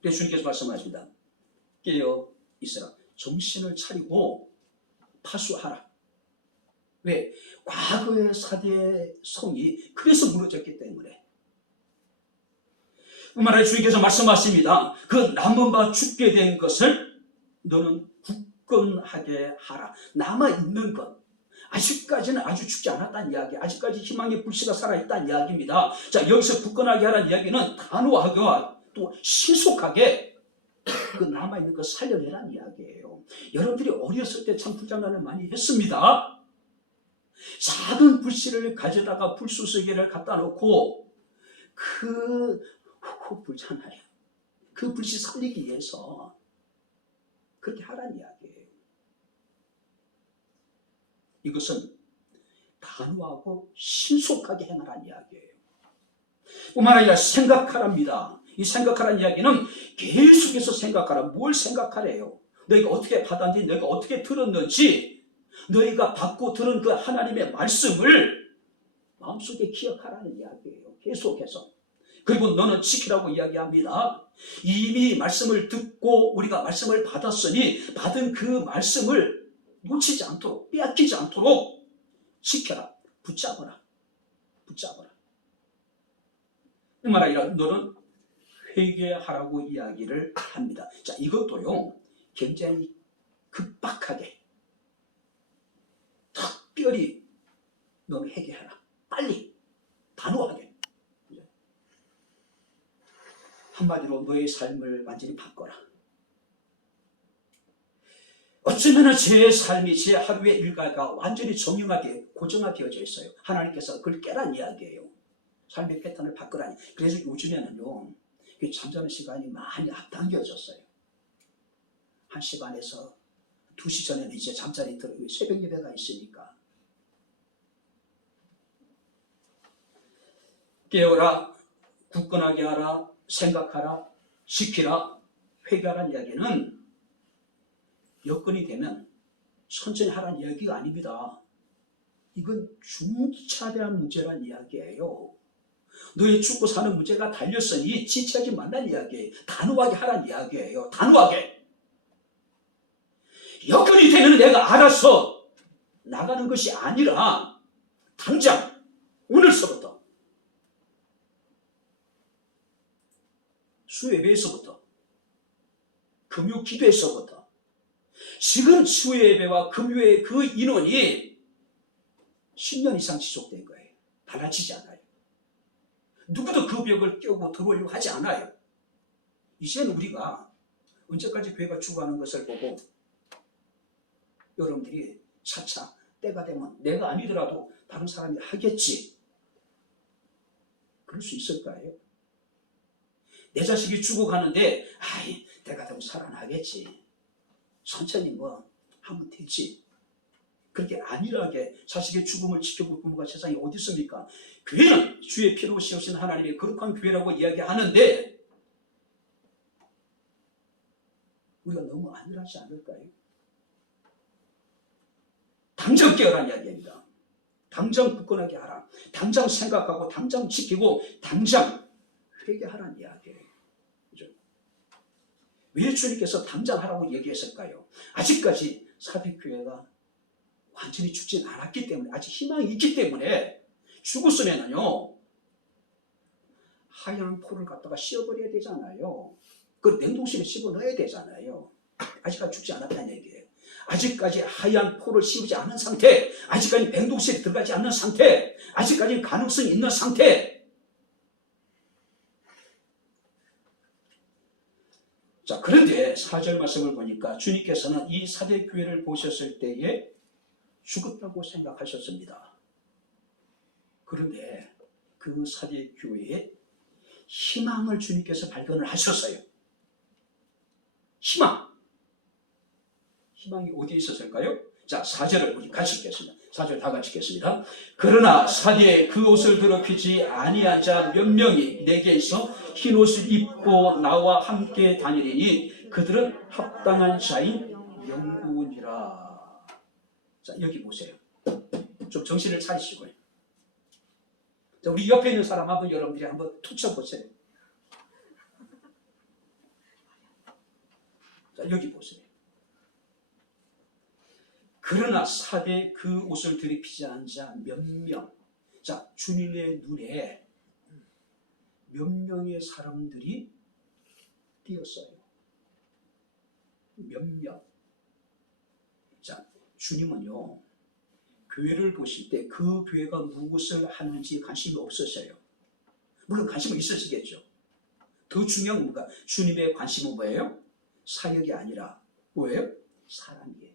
그래서 주님께서 말씀하십니다. 깨어 있으라. 정신을 차리고 파수하라. 왜? 과거의 사대 성이 그래서 무너졌기 때문에. 뿐만 아니라 주님께서 말씀하십니다. 그 남은 바 죽게 된 것을 너는 굳건하게 하라. 남아있는 것. 아직까지는 아주 죽지 않았다는 이야기, 아직까지 희망의 불씨가 살아있다는 이야기입니다. 자, 여기서 굳건하게 하라는 이야기는 단호하게 또 신속하게 그 남아있는 것 살려내라는 이야기예요. 여러분들이 어렸을 때 참 불장난을 많이 했습니다. 작은 불씨를 가져다가 불쏘시개를 갖다 놓고 불잖아요. 그 불씨 살리기 위해서 그렇게 하라는 이야기예요. 이것은 단호하고 신속하게 행하라는 이야기예요. 뿐만 아니라 생각하랍니다. 이 생각하라는 이야기는 계속해서 생각하라. 뭘 생각하래요? 너희가 어떻게 받았는지, 너희가 어떻게 들었는지, 너희가 받고 들은 그 하나님의 말씀을 마음속에 기억하라는 이야기예요. 계속해서. 그리고 너는 지키라고 이야기합니다. 이미 말씀을 듣고 우리가 말씀을 받았으니 받은 그 말씀을 놓치지 않도록, 빼앗기지 않도록 지켜라. 붙잡아라. 뿐만 아니라 너는 회개하라고 이야기를 합니다. 자, 이것도요, 굉장히 급박하게, 특별히 너는 회개하라. 빨리, 단호하게. 한마디로 너의 삶을 완전히 바꿔라. 어쩌면 제 삶이, 제 하루의 일과가 완전히 정형하게 고정화되어져 있어요. 하나님께서 그걸 깨란 이야기예요. 삶의 패턴을 바꾸라니. 그래서 요즘에는요, 잠자는 시간이 많이 앞당겨졌어요. 1시 반에서 2시 전에는 이제 잠자리 들어요. 새벽 예배가 있으니까. 깨어라, 굳건하게 하라, 생각하라, 지키라, 회개하라는 이야기는 여건이 되면 천천히 하라는 이야기가 아닙니다. 이건 중차대한 문제란 이야기예요. 너의 죽고 사는 문제가 달렸으니 지체하지 말라는 이야기예요. 단호하게 하라는 이야기예요. 단호하게. 여건이 되면 내가 알아서 나가는 것이 아니라 당장 오늘서부터 수예배에서부터 금요 기도에서부터 지금 수예배와 금요의 그 인원이 10년 이상 지속된 거예요. 달라지지 않아요. 누구도 그 벽을 깨우고 들어오려고 하지 않아요. 이제는 우리가 언제까지 교회가 죽어가는 것을 보고 여러분들이 차차 때가 되면 내가 아니더라도 다른 사람이 하겠지. 그럴 수 있을까요? 내 자식이 죽어가는데 때가 되면 살아나겠지. 천천히 하면 되지. 그렇게 안일하게 자식의 죽음을 지켜볼 부모가 세상에 어디 있습니까? 교회는 주의 피로 씌우신 하나님의 거룩한 교회라고 이야기하는데 우리가 너무 안일하지 않을까요? 당장 깨어라는 이야기입니다. 당장 굳건하게 하라. 당장 생각하고 당장 지키고 당장 회개하라는 이야기예요. 그죠? 왜 주님께서 당장 하라고 얘기했을까요? 아직까지 사대교회가 완전히 죽진 않았기 때문에, 아직 희망이 있기 때문에. 죽었으면은요, 하얀 포를 갖다가 씌워버려야 되잖아요. 그 냉동실에 집어넣어야 되잖아요. 아직까지 죽지 않았다는 얘기예요. 아직까지 하얀 포를 씌우지 않은 상태, 아직까지 냉동실에 들어가지 않는 상태, 아직까지 가능성이 있는 상태. 자, 그런데 4절 말씀을 보니까 주님께서는 이 사대교회를 보셨을 때에 죽었다고 생각하셨습니다. 그런데 그 사대교회에 희망을 주님께서 발견을 하셨어요. 희망이 어디에 있었을까요? 자, 4절을 우리 같이 읽겠습니다. 4절 다 같이 읽겠습니다. 그러나 사대에 그 옷을 더럽히지 아니한 자 몇 명이 내게서 흰 옷을 입고 나와 함께 다니리니 그들은 합당한 자인 영구니라. 자, 여기 보세요. 좀 정신을 차리시고요. 자, 우리 옆에 있는 사람 한번 여러분들이 한번 툭 쳐보세요. 자, 여기 보세요. 그러나 사대 그 옷을 더럽히지 않은 자 몇 명. 자, 주님의 눈에 몇 명의 사람들이 띄었어요. 몇 명. 자, 주님은요, 교회를 보실 때 그 교회가 무엇을 하는지 관심이 없으셔요. 물론 관심은 있으시겠죠. 더 중요한 건 뭔가? 주님의 관심은 뭐예요? 사역이 아니라 뭐예요? 사람이에요.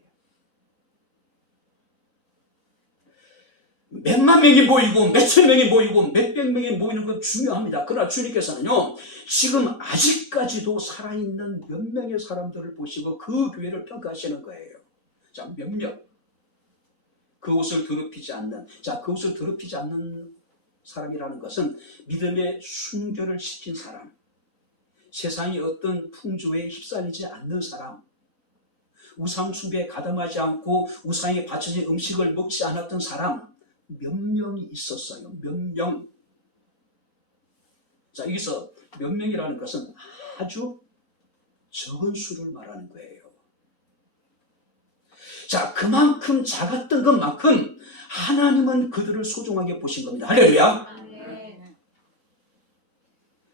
몇만 명이 모이고 몇천 명이 모이고 몇백 명이 모이는 건 중요합니다. 그러나 주님께서는요, 지금 아직까지도 살아있는 몇 명의 사람들을 보시고 그 교회를 평가하시는 거예요. 자, 몇 명? 그 옷을 더럽히지 않는, 자, 그 옷을 더럽히지 않는 사람이라는 것은 믿음의 순결을 지킨 사람, 세상의 어떤 풍조에 휩쓸리지 않는 사람, 우상 숭배에 가담하지 않고 우상에 바쳐진 음식을 먹지 않았던 사람, 몇 명이 있었어요. 몇 명. 자, 여기서 몇 명이라는 것은 아주 적은 수를 말하는 거예요. 자, 그만큼 작았던 것만큼 하나님은 그들을 소중하게 보신 겁니다. 할렐루야.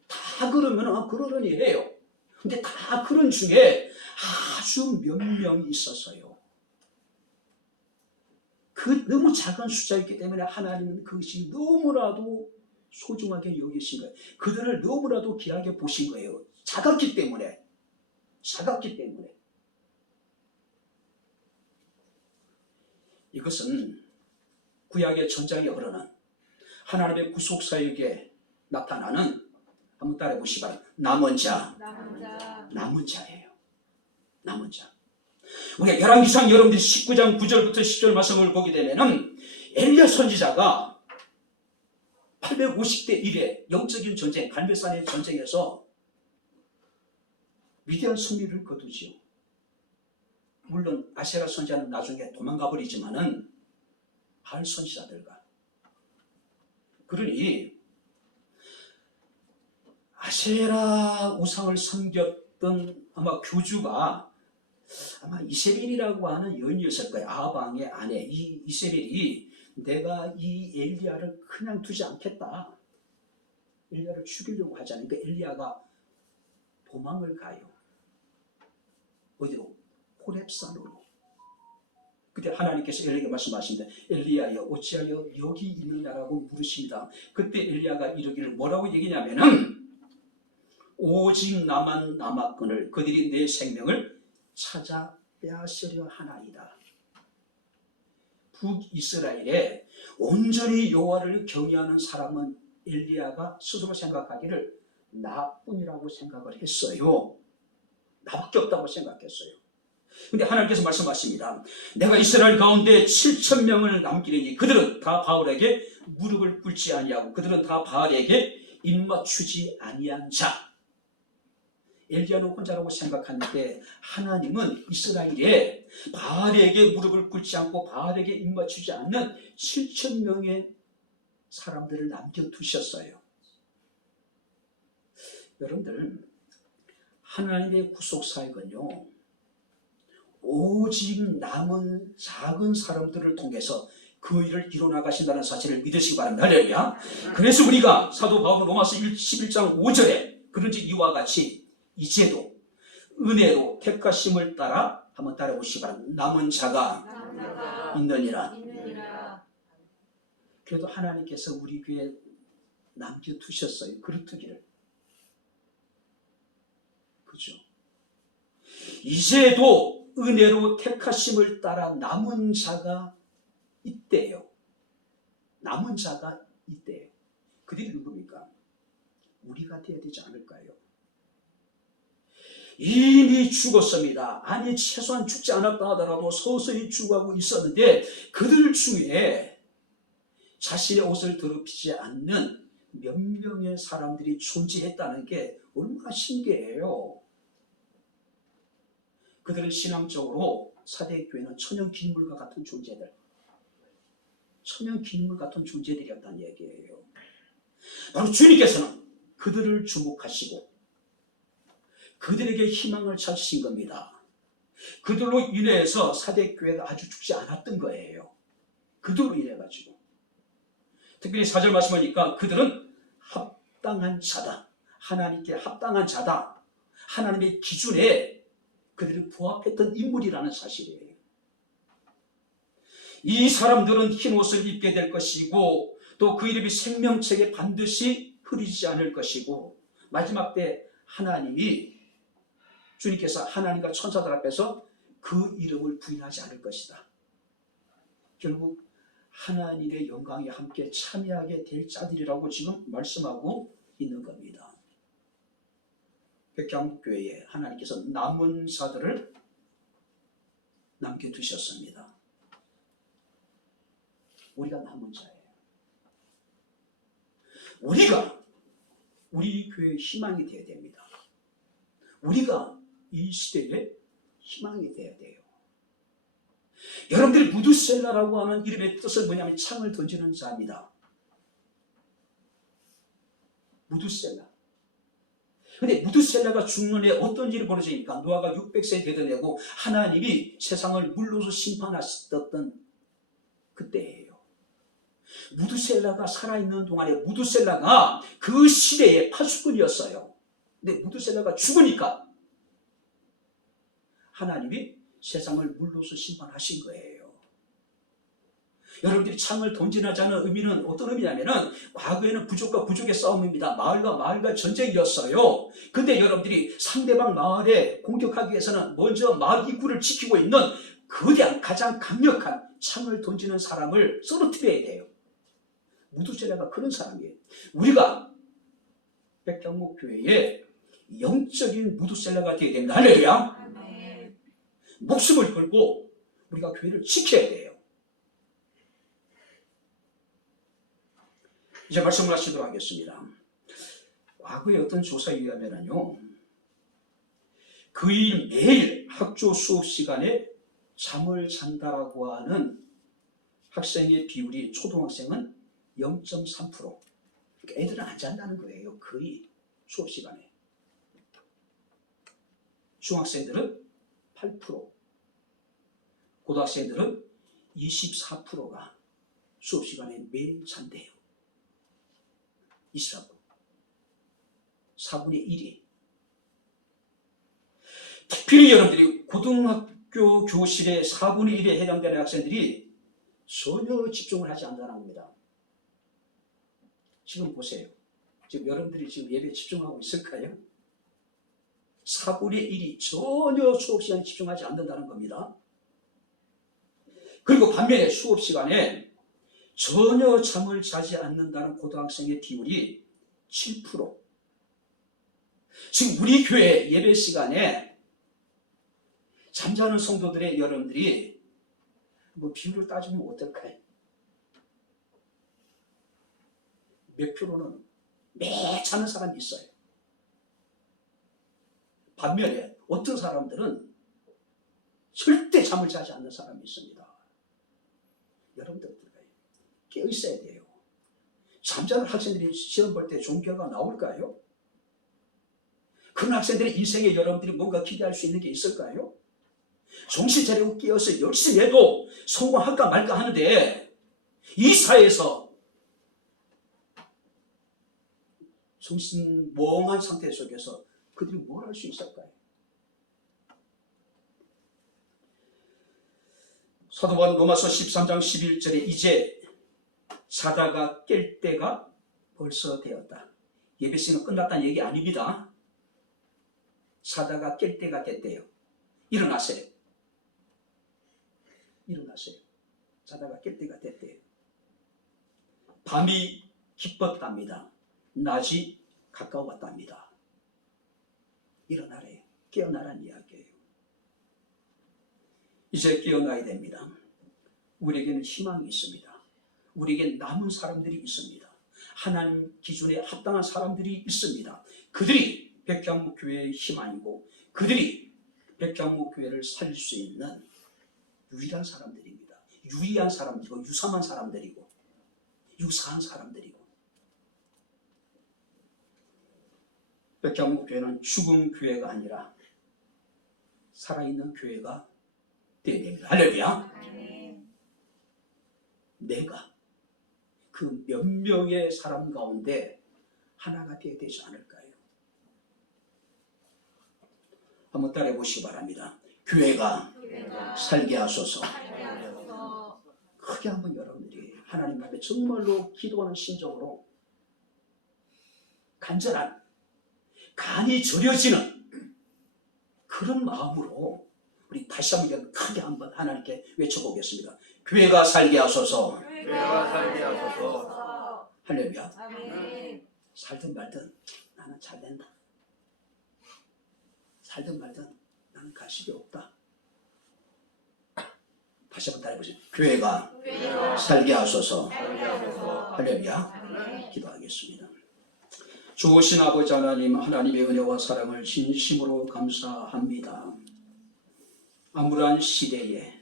다 그러려니 해요. 근데 다 그런 중에 아주 몇 명이 있었어요. 그 너무 작은 숫자였기 때문에 하나님은 그것이 너무나도 소중하게 여기신 거예요. 그들을 너무나도 귀하게 보신 거예요. 작았기 때문에. 이것은 구약의 전장에 흐르는 하나님의 구속사역에 나타나는, 한번 따라해 보시기 바랍니다. 남은 자예요. 남은 자. 우리가 열왕기상 여러분들이 19장 9절부터 10절 말씀을 보게 되면은 엘리야 선지자가 850대 1의 영적인 전쟁, 갈멜산의 전쟁에서 위대한 승리를 거두지요. 물론 아세라 선지자는 나중에 도망가 버리지만은 바알 선지자들과, 그러니 아세라 우상을 섬겼던 아마 교주가 아마 이세벨이라고 하는 여인이었을 거예요. 아합왕의 아내. 이 이세벨이 내가 이 엘리야를 그냥 두지 않겠다, 엘리야를 죽이려고 하지 않으니까 엘리야가 도망을 가요. 어디로? 호렙산으로. 그때 하나님께서 엘리야에게 말씀하십니다. 엘리야여, 어찌하여 여기 있느냐라고 물으십니다. 그때 엘리야가 이러기를 뭐라고 얘기냐면은, 오직 나만 남았거늘 그들이 내 생명을 찾아 빼앗으려 하나이다. 북이스라엘에 온전히 여호와를 경외하는 사람은 엘리야가 스스로 생각하기를 나뿐이라고 생각을 했어요. 나밖에 없다고 생각했어요. 근데 하나님께서 말씀하십니다. 내가 이스라엘 가운데 7,000명을 남기려니 그들은 다 바알에게 무릎을 꿇지 아니하고 그들은 다 바알에게 입맞추지 아니한 자. 엘리야는 혼자라고 생각하는데 하나님은 이스라엘에 바알에게 무릎을 꿇지 않고 바알에게 입맞추지 않는 7,000명의 사람들을 남겨두셨어요. 여러분들, 하나님의 구속사역은요, 오직 남은 작은 사람들을 통해서 그 일을 이뤄나가신다는 사실을 믿으시기 바랍니다. 할렐루야. 그래서 우리가 사도 바울은 로마서 11장 5절에 그런즉 이와 같이 이제도 은혜로 택하심을 따라, 한번 따라보시기 바랍니다. 남은 자가 있느니라. 그래도 하나님께서 우리 교회에 남겨두셨어요. 그렇다기를. 그죠? 이제도 은혜로 택하심을 따라 남은 자가 있대요. 남은 자가 있대요. 그들이 누굽니까? 우리가 되어야 되지 않을까요? 이미 죽었습니다. 아니, 최소한 죽지 않았다 하더라도 서서히 죽어가고 있었는데 그들 중에 자신의 옷을 더럽히지 않는 몇 명의 사람들이 존재했다는 게 얼마나 신기해요. 그들은 신앙적으로 사대교회는 천연기념물과 같은 존재들, 천연기념물 같은 존재들이었다는 얘기예요. 바로 주님께서는 그들을 주목하시고 그들에게 희망을 찾으신 겁니다. 그들로 인해서 사대교회가 아주 죽지 않았던 거예요. 그들로 인해가지고. 특별히 4절 말씀하니까 그들은 합당한 자다, 하나님께 합당한 자다, 하나님의 기준에 그들이 부합했던 인물이라는 사실이에요. 이 사람들은 흰 옷을 입게 될 것이고 또 그 이름이 생명책에 반드시 흐리지 않을 것이고 마지막 때 하나님이, 주님께서 하나님과 천사들 앞에서 그 이름을 부인하지 않을 것이다. 결국 하나님의 영광에 함께 참여하게 될 자들이라고 지금 말씀하고 있는 겁니다. 백향목교회에 하나님께서 남은 자들을 남겨두셨습니다. 우리가 남은 자예요. 우리가 우리 교회의 희망이 되어야 됩니다. 우리가 이 시대의 희망이 되어야 돼요. 여러분들이 무드셀라라고 하는 이름의 뜻은 뭐냐면 창을 던지는 자입니다. 무드셀라. 근데 무드셀라가 죽는 해 어떤 일이 벌어지니까 노아가 600세 되던 해고 하나님이 세상을 물로서 심판하셨던 그때예요. 무드셀라가 살아있는 동안에 무드셀라가 그 시대의 파수꾼이었어요. 근데 무드셀라가 죽으니까 하나님이 세상을 물로서 심판하신 거예요. 여러분들이 창을 던지자는 의미는 어떤 의미냐면은 과거에는 부족과 부족의 싸움입니다. 마을과 마을과 전쟁이었어요. 근데 여러분들이 상대방 마을에 공격하기 위해서는 먼저 마을 입구를 지키고 있는 거대한 가장 강력한 창을 던지는 사람을 쓰러뜨려야 돼요. 무드셀라가 그런 사람이에요. 우리가 백향목교회에 영적인 무드셀라가 되어야 됩니다. 할렐루야. 목숨을 걸고 우리가 교회를 지켜야 돼요. 이제 말씀을 하시도록 하겠습니다. 과거의 어떤 조사에 의하면요, 거의 매일 학교 수업 시간에 잠을 잔다라고 하는 학생의 비율이 초등학생은 0.3%. 그러니까 애들은 안 잔다는 거예요. 거의 수업 시간에. 중학생들은 8%, 고등학생들은 24%가 수업 시간에 매일 잔대요. 24%. 4분의 1이. 특별히 여러분들이 고등학교 교실의 4분의 1에 해당되는 학생들이 전혀 집중을 하지 않는다는 겁니다. 지금 보세요. 지금 여러분들이 지금 예배에 집중하고 있을까요? 4분의 1이 전혀 수업 시간에 집중하지 않는다는 겁니다. 그리고 반면에 수업 시간에 전혀 잠을 자지 않는다는 고등학생의 비율이 7%. 지금 우리 교회 예배 시간에 잠자는 성도들의 여러분들이 비율을 따지면 어떨까요? 몇 프로는 매 자는 사람이 있어요. 반면에 어떤 사람들은 절대 잠을 자지 않는 사람이 있습니다. 여러분들 깨어 있어야 돼요. 잠자는 학생들이 시험 볼 때 좋은 결과가 나올까요? 그런 학생들의 인생에 여러분들이 뭔가 기대할 수 있는 게 있을까요? 정신 차리고 깨어서 열심히 해도 성공할까 말까 하는데 이 사회에서 정신 멍한 상태 속에서 그들이 뭘 할 수 있을까요? 사도 바울 로마서 13장 11절에 이제 자다가 깰 때가 벌써 되었다. 예배 시간 끝났다는 얘기 아닙니다. 자다가 깰 때가 됐대요. 일어나세요. 일어나세요. 자다가 깰 때가 됐대요. 밤이 깊었답니다. 낮이 가까웠답니다. 일어나래요. 깨어나라는 이야기예요. 이제 깨어나야 됩니다. 우리에게는 희망이 있습니다. 우리에게 남은 사람들이 있습니다. 하나님 기준에 합당한 사람들이 있습니다. 그들이 백향목교회의 희망이고 그들이 백향목교회를 살릴 수 있는 유일한 사람들입니다. 유의한 사람들이고 유삼한 사람들이고 유사한 사람들이고 백향목교회는 죽은 교회가 아니라 살아있는 교회가 되어야 됩니다. 할렐루야. 내가 그 몇 명의 사람 가운데 하나가 되어야 되지 않을까요? 한번 따라해 보시기 바랍니다. 교회가 살게 하소서. 크게 한번 여러분들이 하나님 앞에 정말로 기도하는 심정으로 간절한 간이 저려지는 그런 마음으로 우리 다시 한번 크게 한번 하나님께 외쳐보겠습니다. 교회가 살게 하소서. 교회가 살게 하소서. 할렐루야. 아멘. 살든 말든 나는 잘 된다. 살든 말든 나는 가식이 없다. 다시 한번 따라해보세요. 교회가 살게 하소서. 할렐루야. 기도하겠습니다. 좋으신 아버지 하나님, 하나님의 은혜와 사랑을 진심으로 감사합니다. 암울한 시대에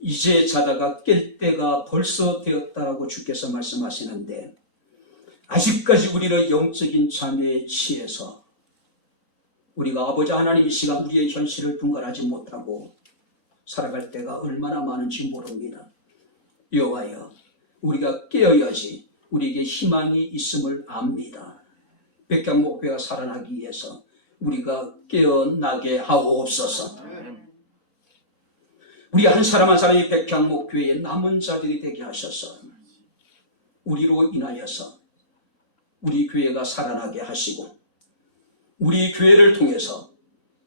이제 자다가 깰 때가 벌써 되었다라고 주께서 말씀하시는데 아직까지 우리는 영적인 잠에 취해서 우리가 아버지 하나님 이 시간 우리의 현실을 분간하지 못하고 살아갈 때가 얼마나 많은지 모릅니다. 여호와여, 우리가 깨어야지 우리에게 희망이 있음을 압니다. 백향목교회가 살아나기 위해서 우리가 깨어나게 하옵소서. 우리 한 사람 한 사람이 백향목교회의 남은 자들이 되게 하셔서 우리로 인하여서 우리 교회가 살아나게 하시고 우리 교회를 통해서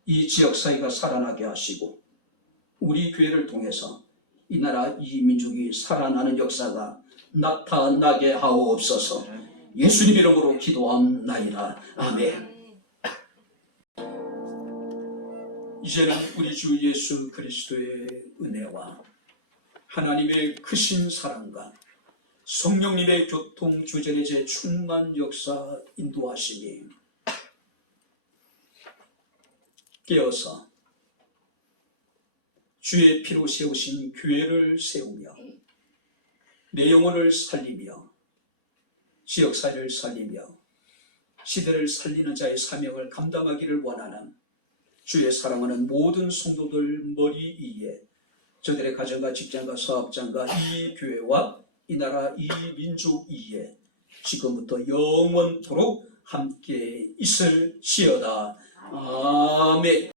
이 지역사회가 살아나게 하시고 우리 교회를 통해서 이 나라 이 민족이 살아나는 역사가 나타나게 하옵소서. 예수님 이름으로 기도함나이다. 아멘. 이제는 우리 주 예수 그리스도의 은혜와 하나님의 크신 사랑과 성령님의 교통주전의 제 충만 역사 인도하심이 깨어서 주의 피로 세우신 교회를 세우며 내 영혼을 살리며 지역사회를 살리며 시대를 살리는 자의 사명을 감당하기를 원하는 주의 사랑하는 모든 성도들 머리 위에 저들의 가정과 직장과 사업장과 이 교회와 이 나라 이 민족 위에 지금부터 영원토록 함께 있을지어다. 아멘.